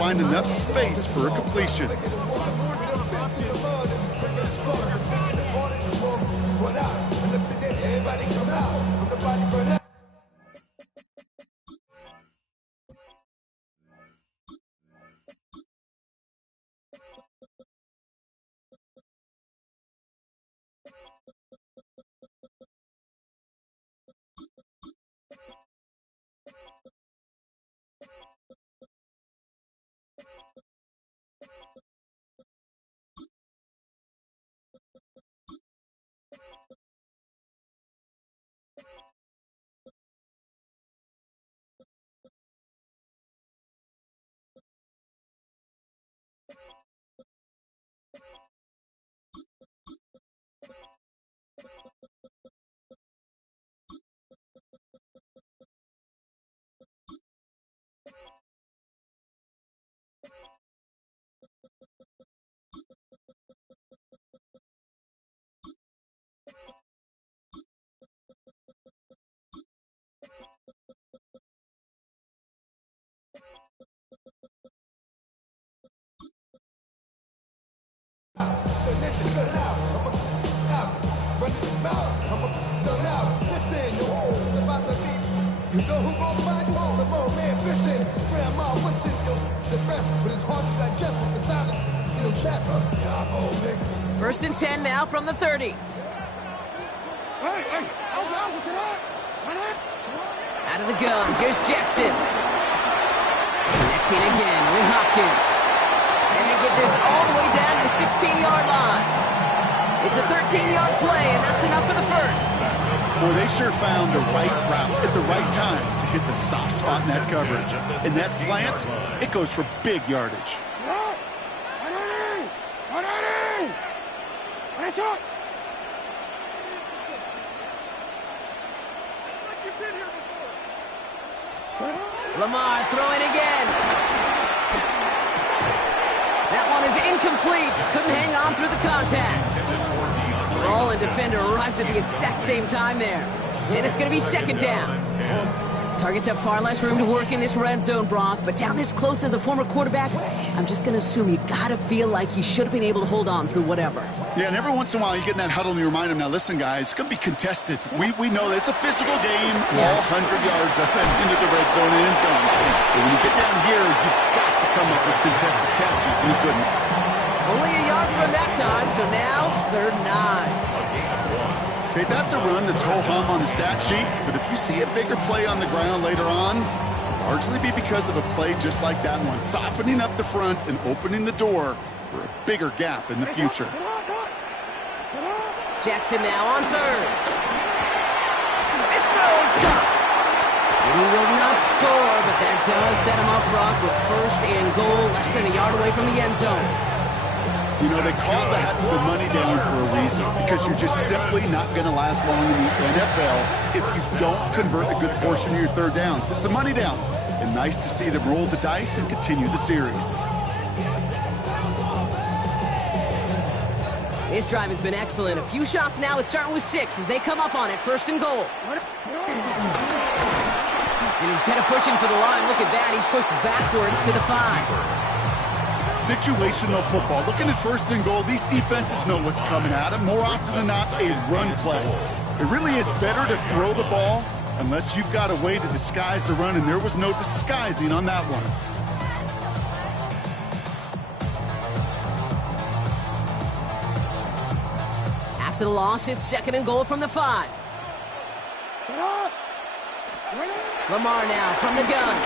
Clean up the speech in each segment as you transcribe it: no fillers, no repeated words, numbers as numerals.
find enough space for a completion. You know who's gonna find you? Some old man fishing, grandma wishing you the best, but it's hard to digest with the silence in your chest. First and 10 now from the 30. Out of the gun, here's Jackson. Connecting again with Hopkins. And they get this all the way down to the 16-yard line. It's a 13-yard play, and that's enough for the first. Boy, they sure found the right route at the right time to hit the soft spot in that coverage. And that slant, it goes for big yardage. Lamar throwing again. That one is incomplete. Couldn't hang on through the contact. Ball and defender arrived at the exact same time there. And it's going to be second down. Targets have far less room to work in this red zone, Brock, but down this close as a former quarterback, I'm just going to assume you got to feel like he should have been able to hold on through whatever. Yeah, and every once in a while you get in that huddle and you remind him, now listen, guys, it's going to be contested. We know this. It's a physical game, all 100 yards up and into the red zone and end zone. But when you get down here, you've got to come up with contested catches, and he couldn't. Only a yard from that time, so now 3rd and 9. Okay, that's a run that's ho-hum on the stat sheet, but if you see a bigger play on the ground later on, largely be because of a play just like that one, softening up the front and opening the door for a bigger gap in the future. Jackson now on 3rd. This throw is caught. He will not score, but that does set him up, Brock, with 1st and goal, less than a yard away from the end zone. You know, they call that the money down for a reason, because you're just simply not going to last long in the NFL if you don't convert a good portion of your 3rd downs. It's the money down, and nice to see them roll the dice and continue the series. This drive has been excellent. A few shots now. It's starting with 6 as they come up on it. 1st and goal. And instead of pushing for the line, look at that. He's pushed backwards to the 5. Situational football. Looking at 1st and goal, these defenses know what's coming at them. More often than not, a run play. It really is better to throw the ball unless you've got a way to disguise the run, and there was no disguising on that one. After the loss, it's 2nd and goal from the 5. Lamar now from the gun.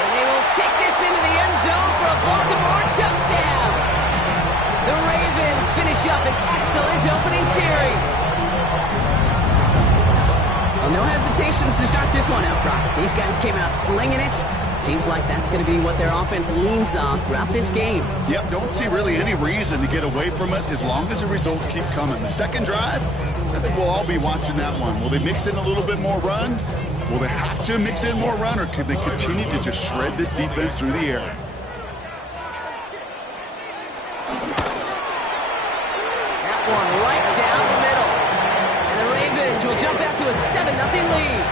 And they will take this into the end zone for a Baltimore touchdown. The Ravens finish up an excellent opening series. Well, no hesitations to start this one out, Brock. These guys came out slinging it. Seems like that's going to be what their offense leans on throughout this game. Yep, don't see really any reason to get away from it as long as the results keep coming. The second drive, I think we'll all be watching that one. Will they mix in a little bit more run? Will they have to mix in more run, or could they continue to just shred this defense through the air? That one right down the middle. And the Ravens will jump out to a 7-0 lead.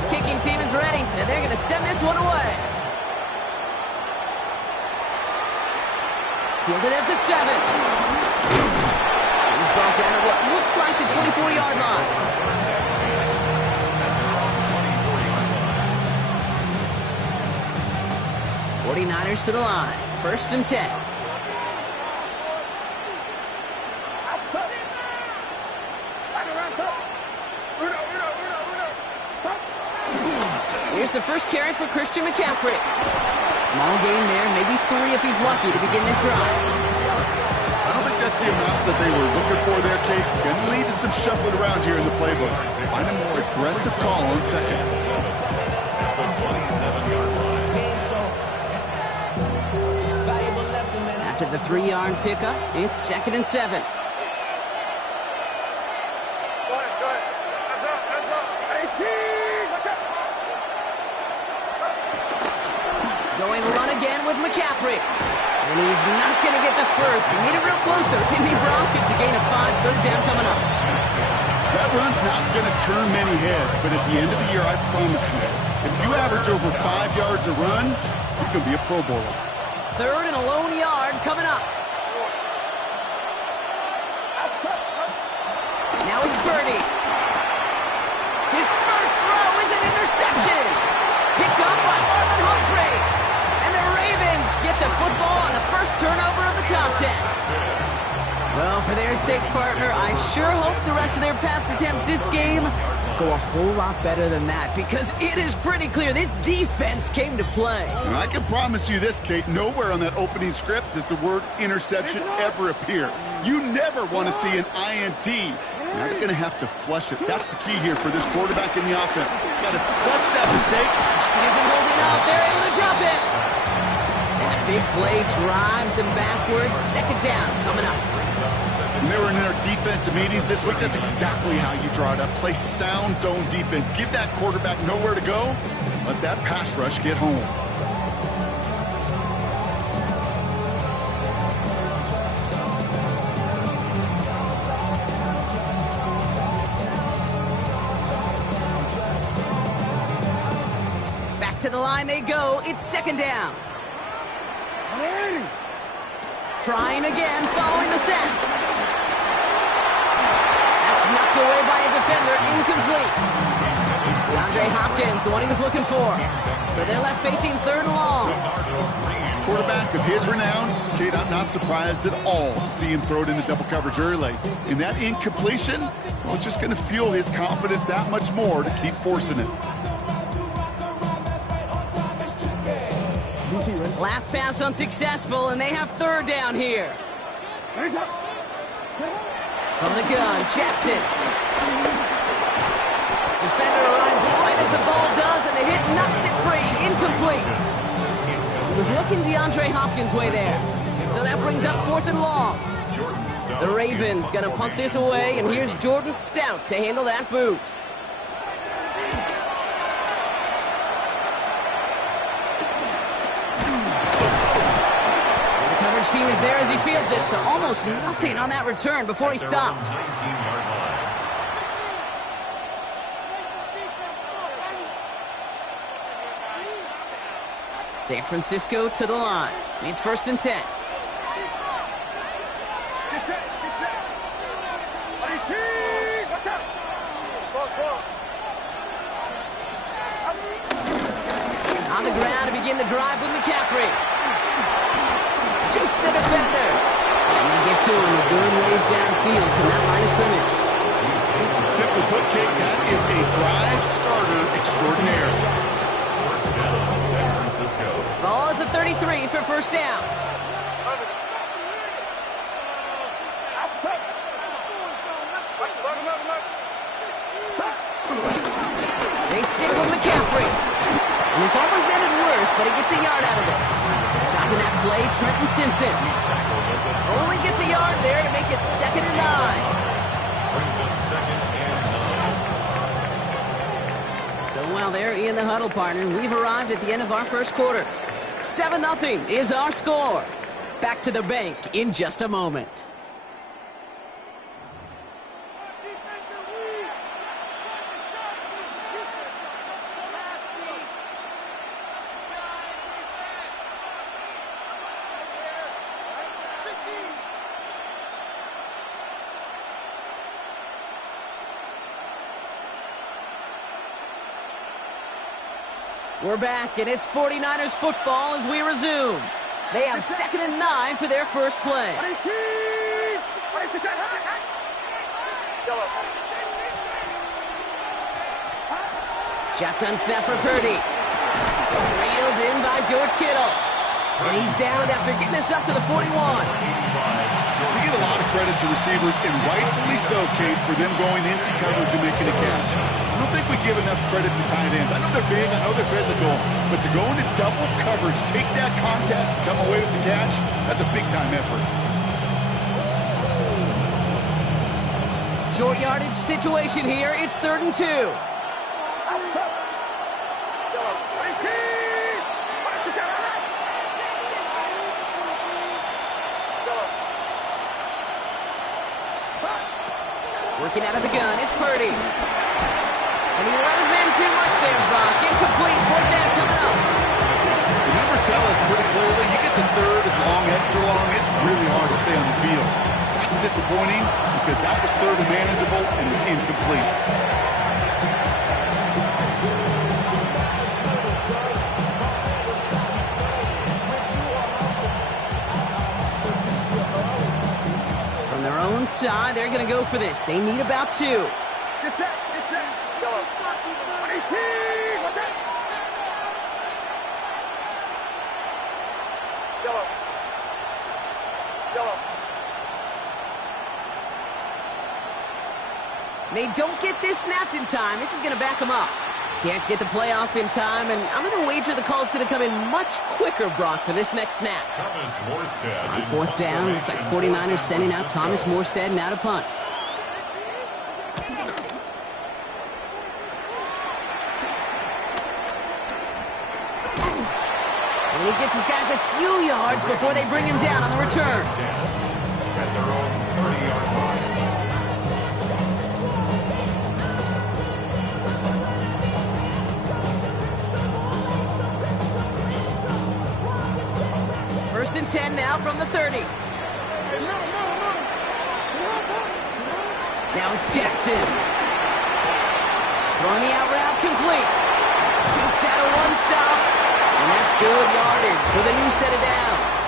Ravens kicking team is ready, and they're going to send this one away. Fielded at the 7. He's brought down at what looks like the 24-yard line. '49ers to the line. 1st and 10. Here's the first carry for Christian McCaffrey. Small gain there, maybe 3 if he's lucky to begin this drive. I don't think that's the amount that they were looking for there, Kate. Going to lead to some shuffling around here in the playbook. Find a more aggressive call on 2nd. After the 3-yard pickup, it's 2nd and 7. Going run again with McCaffrey. And he's not going to get the first. He made it real close, though, didn't he, Brock? It's a gain of 5, 3rd down coming up. That run's not going to turn many heads, but at the end of the year, I promise you, if you average over 5 yards a run, you can be a Pro Bowler. 3rd and a lone yard coming up. Now it's Birdie. His first throw is an interception. Picked up by Marlon Humphrey. And the Ravens get the football on the first turnover of the contest. Well, for their sake, partner, I sure hope the rest of their pass attempts this game go a whole lot better than that, because it is pretty clear this defense came to play. And I can promise you this, Kate, nowhere on that opening script does the word interception ever appear. You never want to see an INT. Now they're going to have to flush it. That's the key here for this quarterback in the offense. Got to flush that mistake. He isn't holding out. They're able to drop it. And the big play drives them backwards. 2nd down coming up. When they were in their defensive meetings this week, that's exactly how you draw it up. Play sound zone defense. Give that quarterback nowhere to go. Let that pass rush get home. To the line they go. It's 2nd down. Trying again, following the sack. That's knocked away by a defender, incomplete. DeAndre Hopkins, the one he was looking for. So they're left facing 3rd and long. Quarterback of his renowns, Kate, I'm not surprised at all to see him throw it into double coverage early. And that incompletion, well, it's just going to fuel his confidence that much more to keep forcing it. Last pass unsuccessful, and they have 3rd down here. From the gun, Jackson. Defender arrives right as the ball does, and the hit knocks it free. Incomplete. He was looking DeAndre Hopkins' way there. So that brings up 4th and long. The Ravens going to punt this away, and here's Jordan Stout to handle that boot. Team is there as he fields it, so almost nothing on that return before he stopped. San Francisco to the line. It's 1st and 10. On the ground to begin the drive with McCaffrey. Juke the defender. And they get to him a good ways downfield from that line of scrimmage. Simply put, Kate, that is a drive starter extraordinaire. First down, San Francisco. Ball at the 33 for 1st down. They stick with McCaffrey. And this almost ended worse, but he gets a yard out of this. Stopping that play, Trenton Simpson. Only gets a yard there to make it 2nd and 9. Brings up 2nd and 9. So while they're in the huddle, partner, we've arrived at the end of our 1st quarter. 7-0 is our score. Back to the bank in just a moment. We're back, and it's 49ers football as we resume. They have 2nd and 9 for their first play. Shotgun snap for Purdy. Reeled in by George Kittle. And he's down after getting this up to the 41. We give a lot of credit to receivers, and rightfully so, Kate, for them going into coverage and making a catch. I don't think we give enough credit to tight ends. I know they're big, I know they're physical, but to go into double coverage, take that contact, and come away with the catch, that's a big-time effort. Short yardage situation here. It's 3rd and 2. Working out of the gun, it's Purdy. And he let his man too much there, Brock. Incomplete, 4th down coming up. The numbers tell us pretty clearly, you get to 3rd and long, extra long, it's really hard to stay on the field. That's disappointing because that was 3rd and manageable and it's incomplete. From their own side, they're going to go for this. They need about 2. Get set. Yellow. 18. What's that? Yellow. They don't get this snapped in time. This is going to back them up. Can't get the play off in time, and I'm going to wager the call's going to come in much quicker, Brock, for this next snap. Thomas Morstead. On 4th down, looks like 49ers sending out Thomas Morstead now to punt. And he gets his guys a few yards before they bring him down on the return. At their own 30-yard line. First and 10 now from the 30. Now it's Jackson. Throwing the out route complete. Takes out a one-stop. And that's good yardage with a new set of downs.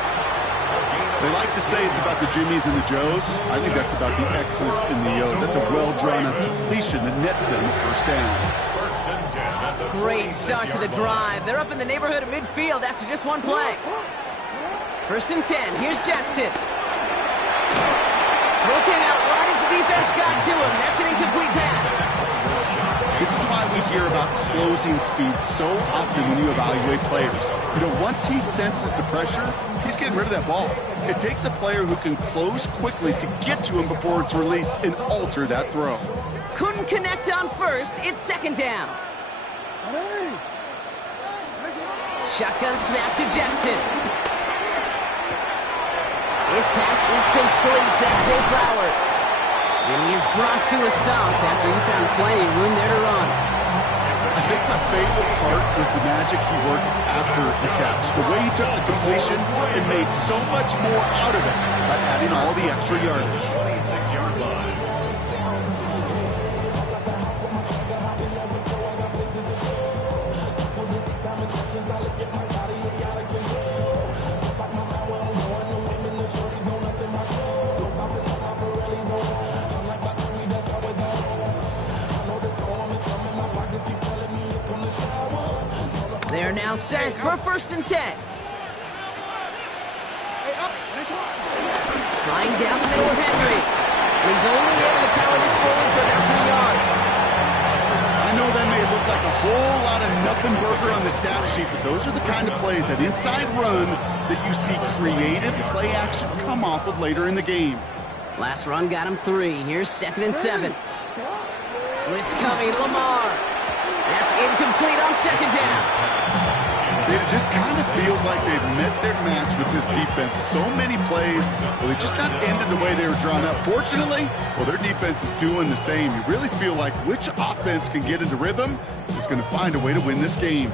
They like to say it's about the Jimmies and the Joes. I think that's about the X's and the O's. That's a well-drawn-up completion that nets them the first down. First and 10 at the Great start to the 46-yard line. drive. They're up in the neighborhood of midfield after just one play. First and 10. Here's Jackson. Throw came out right as the defense got to him. That's an incomplete pass. This is why we hear about closing speed so often when you evaluate players. You know, once he senses the pressure, he's getting rid of that ball. It takes a player who can close quickly to get to him before it's released and alter that throw. Couldn't connect on first. It's 2nd down. Shotgun snap to Jackson. His pass is complete to Zay Flowers. And he is brought to a stop after he found plenty of room there to run. I think my favorite part was the magic he worked after the catch. The way he took the completion and made so much more out of it by adding all the extra yardage. 26-yard line. They're now set for 1st and 10. Flying down the middle of Henry. And he's only able to power this forward for about 3 yards. I know that may look like a whole lot of nothing burger on the stat sheet, but those are the kind of plays, that inside run, that you see creative play action come off of later in the game. Last run got him 3. Here's 2nd and 7. Blitz coming, Lamar. That's incomplete on 2nd down. It just kind of feels like they've met their match with this defense. So many plays, well, they just not ended the way they were drawn up. Fortunately, well, their defense is doing the same. You really feel like which offense can get into rhythm is going to find a way to win this game.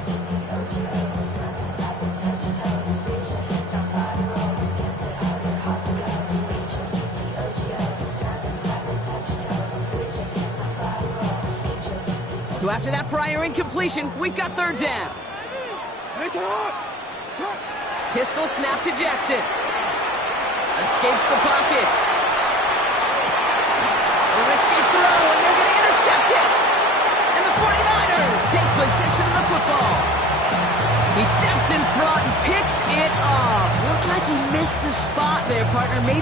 So after that prior incompletion, we've got 3rd down. Pistol snap to Jackson. Escapes the pocket. A risky throw, and they're going to intercept it. And the 49ers take possession of the football. He steps in front and picks it off. Looked like he missed the spot there, partner. Maybe